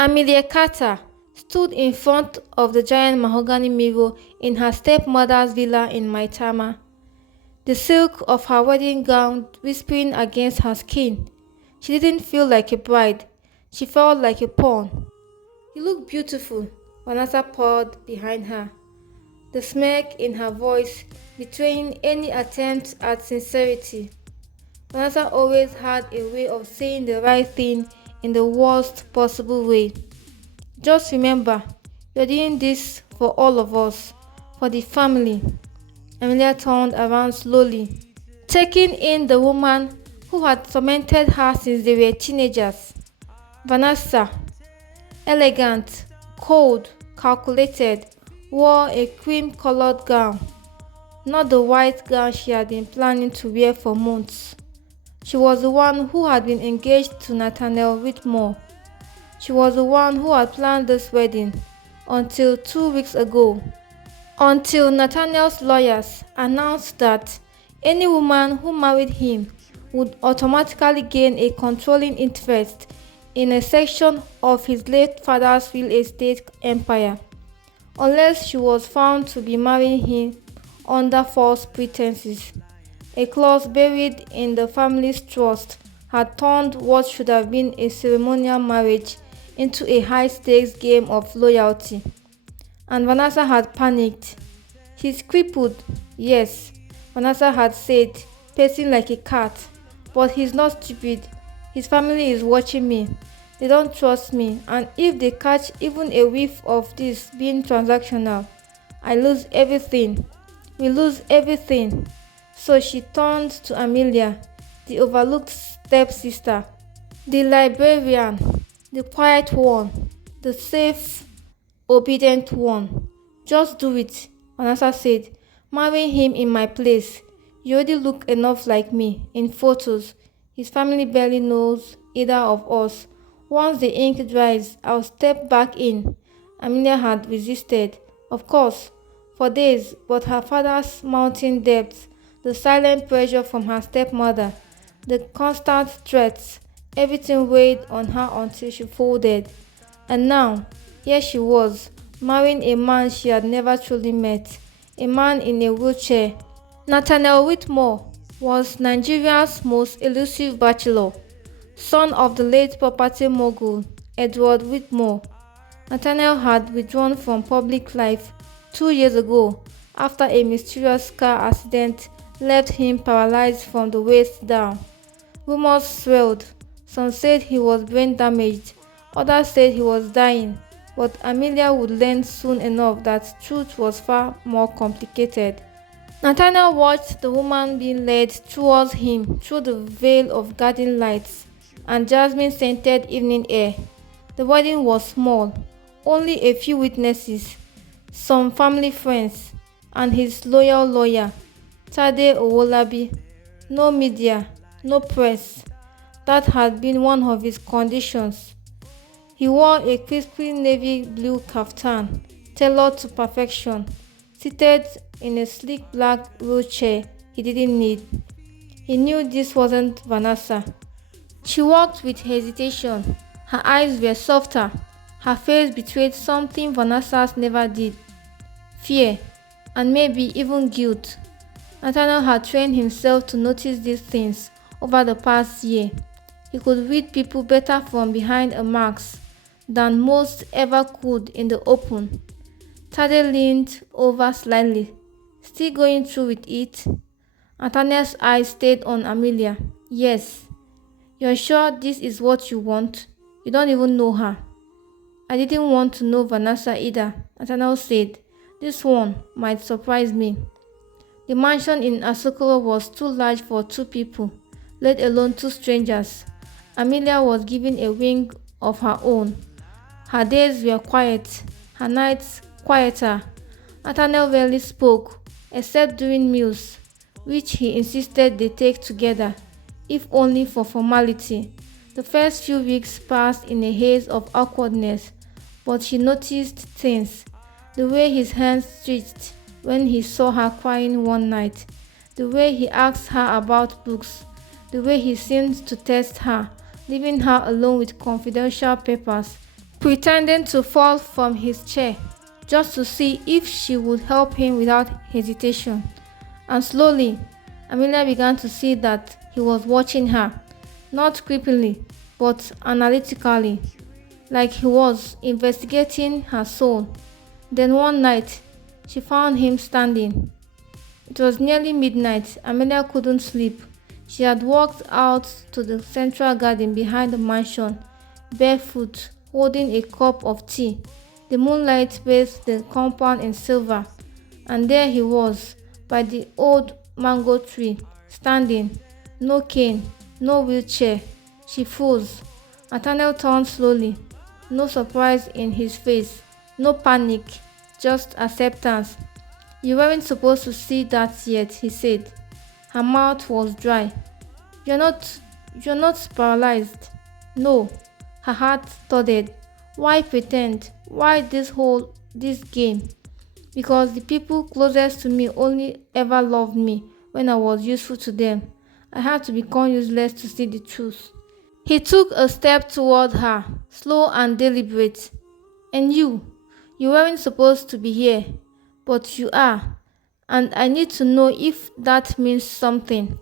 Amelia Carter stood in front of the giant mahogany mirror in her stepmother's villa in Maitama, the silk of her wedding gown whispering against her skin. She didn't feel like a bride, she felt like a pawn. "You look beautiful," Vanessa poured behind her, the smirk in her voice betraying any attempt at sincerity. Vanessa always had a way of saying the right thing in the worst possible way. "Just remember, you're doing this for all of us, for the family." Amelia turned around slowly, taking in the woman who had tormented her since they were teenagers. Vanessa, elegant, cold, calculated, wore a cream-colored gown, not the white gown she had been planning to wear for months. She was the one who had been engaged to Nathaniel Witmore. She was the one who had planned this wedding until 2 weeks ago, until Nathaniel's lawyers announced that any woman who married him would automatically gain a controlling interest in a section of his late father's real estate empire, unless she was found to be marrying him under false pretenses. A clause buried in the family's trust had turned what should have been a ceremonial marriage into a high-stakes game of loyalty. And Vanessa had panicked. "He's crippled, yes," Vanessa had said, pacing like a cat. "But he's not stupid. His family is watching me. They don't trust me, and if they catch even a whiff of this being transactional, I lose everything. We lose everything." So she turned to Amelia, the overlooked stepsister, the librarian, the quiet one, the safe, obedient one. "Just do it," Vanessa said. "Marry him in my place. You already look enough like me in photos. His family barely knows either of us. Once the ink dries, I'll step back in." Amelia had resisted, of course, for days, but her father's mounting debts, the silent pressure from her stepmother, the constant threats, everything weighed on her until she folded. And now, here she was, marrying a man she had never truly met, a man in a wheelchair. Nathaniel Witmore was Nigeria's most elusive bachelor, son of the late property mogul Edward Witmore. Nathaniel had withdrawn from public life 2 years ago after a mysterious car accident left him paralyzed from the waist down. Rumors swirled. Some said he was brain damaged, others said he was dying, but Amelia would learn soon enough that truth was far more complicated. Nathaniel watched the woman being led towards him through the veil of garden lights and jasmine-scented evening air. The wedding was small, only a few witnesses, some family friends, and his loyal lawyer, Tade Owolabi. No media, no press. That had been one of his conditions. He wore a crispy navy blue kaftan, tailored to perfection, seated in a sleek black wheelchair he didn't need. He knew this wasn't Vanessa. She walked with hesitation. Her eyes were softer. Her face betrayed something Vanessa's never did: fear, and maybe even guilt. Nathaniel had trained himself to notice these things over the past year. He could read people better from behind a mask than most ever could in the open. Tade leaned over slightly. "Still going through with it?" Nathaniel's eyes stayed on Amelia. "Yes." "You're sure this is what you want? You don't even know her." "I didn't want to know Vanessa either," Nathaniel said. "This one might surprise me." The mansion in Asokoro was too large for 2 people, let alone 2 strangers. Amelia was given a wing of her own. Her days were quiet, her nights quieter. Nathaniel rarely spoke, except during meals, which he insisted they take together, if only for formality. The first few weeks passed in a haze of awkwardness, but she noticed things: the way his hands twitched when he saw her crying one night, the way he asked her about books, the way he seemed to test her, leaving her alone with confidential papers pretending to fall from his chair just to see if she would help him without hesitation. And slowly, Amelia began to see that he was watching her, not creepily, but analytically, like he was investigating her soul. Then one night, she found him standing. It was nearly midnight. Amelia couldn't sleep. She had walked out to the central garden behind the mansion, barefoot, holding a cup of tea. The moonlight bathed the compound in silver, and there he was, by the old mango tree, standing. No cane, no wheelchair. She froze. Nathaniel turned slowly. No surprise in his face, no panic, just acceptance. "You weren't supposed to see that yet," he said. Her mouth was dry. You're not, you're not paralyzed." "No." Her heart thudded. Why pretend? Why this game? Because the people closest to me only ever loved me when I was useful to them. I had to become useless to see the truth. He took a step toward her, slow and deliberate. "And you weren't supposed to be here, but you are, and I need to know if that means something."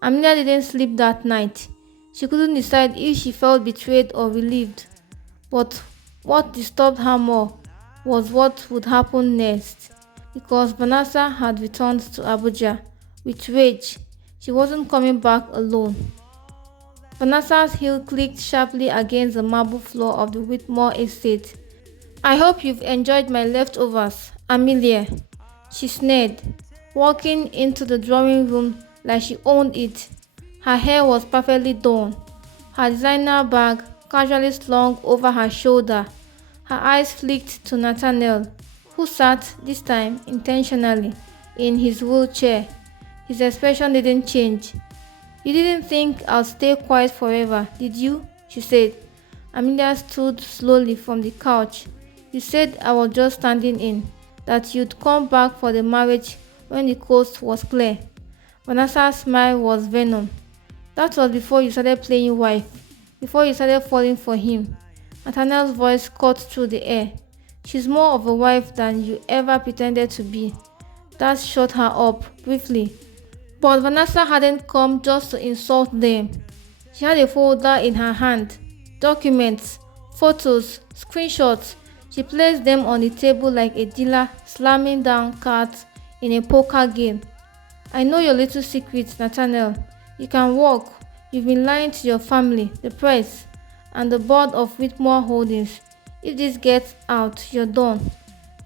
Amelia didn't sleep that night. She couldn't decide if she felt betrayed or relieved. But what disturbed her more was what would happen next, because Vanessa had returned to Abuja with rage. She wasn't coming back alone. Vanessa's heel clicked sharply against the marble floor of the Witmore estate. "I hope you've enjoyed my leftovers, Amelia," she sneered, walking into the drawing room like she owned it. Her hair was perfectly done, her designer bag casually slung over her shoulder. Her eyes flicked to Nathaniel, who sat, this time intentionally, in his wheelchair. His expression didn't change. "You didn't think I'd stay quiet forever, did you?" she said. Amelia stood slowly from the couch. "You said I was just standing in, that you'd come back for the marriage when the coast was clear." Vanessa's smile was venom. "That was before you started playing wife, before you started falling for him." Nathaniel's voice cut through the air. "She's more of a wife than you ever pretended to be." That shut her up, briefly. But Vanessa hadn't come just to insult them. She had a folder in her hand. Documents, photos, screenshots. She placed them on the table like a dealer slamming down cards in a poker game. "I know your little secrets, Nathaniel. You can walk. You've been lying to your family, the press, and the board of Witmore Holdings. If this gets out, you're done."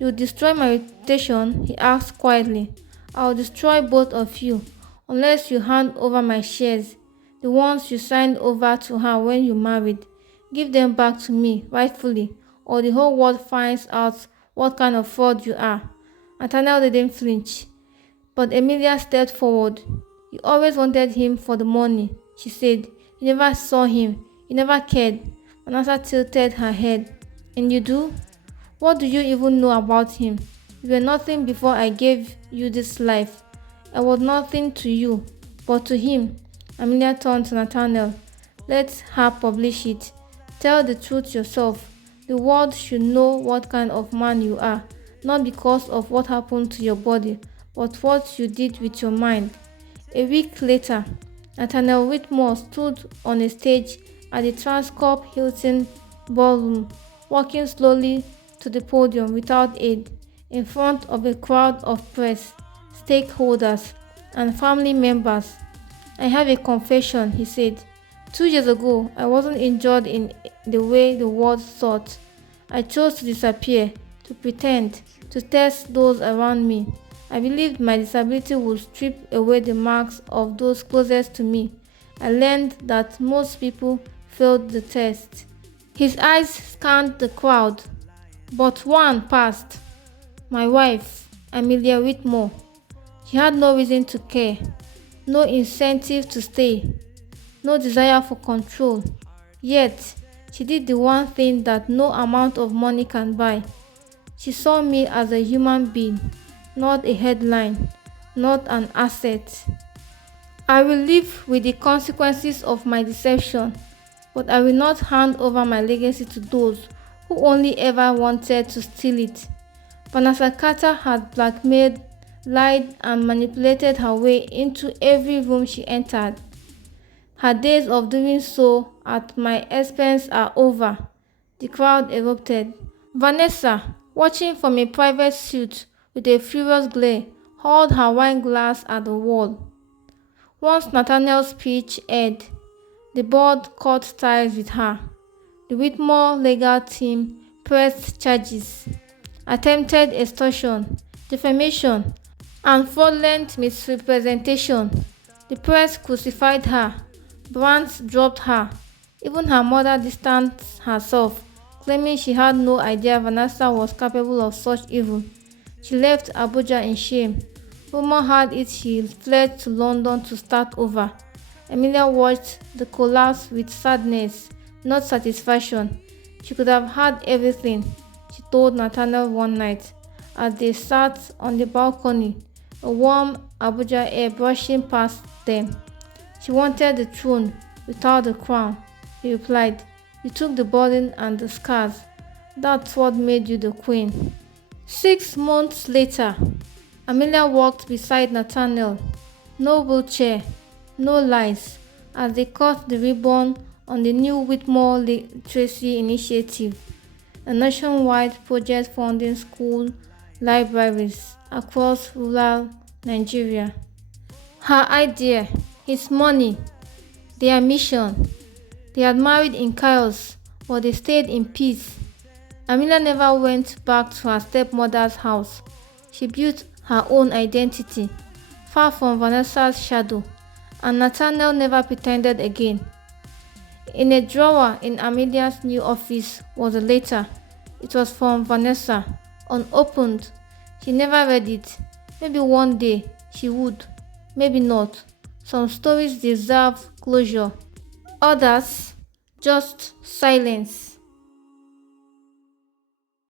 "You'll destroy my reputation?" he asked quietly. "I'll destroy both of you, unless you hand over my shares, the ones you signed over to her when you married. Give them back to me, rightfully, or the whole world finds out what kind of fraud you are." Nathaniel didn't flinch, but Emilia stepped forward. "You always wanted him for the money," she said. "You never saw him. You never cared." Vanessa tilted her head. "And you do? What do you even know about him? You were nothing before I gave you this life. I was nothing to you, but to him." Amelia turned to Nathaniel. "Let her publish it. Tell the truth yourself. The world should know what kind of man you are, not because of what happened to your body, but what you did with your mind." A week later, Nathaniel Witmore stood on a stage at the Transcorp Hilton Ballroom, walking slowly to the podium without aid, in front of a crowd of press, stakeholders, and family members. "I have a confession," he said. 2 years ago, I wasn't injured in the way the world thought. I chose to disappear, to pretend, to test those around me. I believed my disability would strip away the marks of those closest to me. I learned that most people failed the test." His eyes scanned the crowd, but one passed. My wife, Amelia Witmore. She had no reason to care, no incentive to stay, no desire for control. Yet, she did the one thing that no amount of money can buy. She saw me as a human being, not a headline, not an asset. "I will live with the consequences of my deception, but I will not hand over my legacy to those who only ever wanted to steal it. Vanessa Carter had blackmailed, lied, and manipulated her way into every room she entered. Her days of doing so at my expense are over. The crowd erupted. Vanessa, watching from a private suite with a furious glare, hurled her wine glass at the wall. Once Nathaniel's speech aired, the board cut ties with her. The Witmore legal team pressed charges, attempted extortion, defamation, and fraudulent misrepresentation. The press crucified her. Brands dropped her. Even her mother distanced herself, claiming she had no idea Vanessa was capable of such evil. She left Abuja in shame. Rumor had it she fled to London to start over. Emilia watched the collapse with sadness, not satisfaction. She could have had everything, she told Nathaniel one night, as they sat on the balcony, a warm Abuja air brushing past them. She wanted the throne without the crown, he replied. You took the burden and the scars. That's what made you the queen. 6 months later, Amelia walked beside Nathaniel. No wheelchair, no lies, as they cut the ribbon on the new Witmore Literacy Initiative, a nationwide project funding school libraries across rural Nigeria. Her idea, his money, their mission. They had married in chaos, but they stayed in peace. Amelia never went back to her stepmother's house. She built her own identity, far from Vanessa's shadow, and Nathaniel never pretended again. In a drawer in Amelia's new office was a letter. It was from Vanessa, unopened. She never read it. Maybe one day she would, maybe not. Some stories deserve closure, others just silence.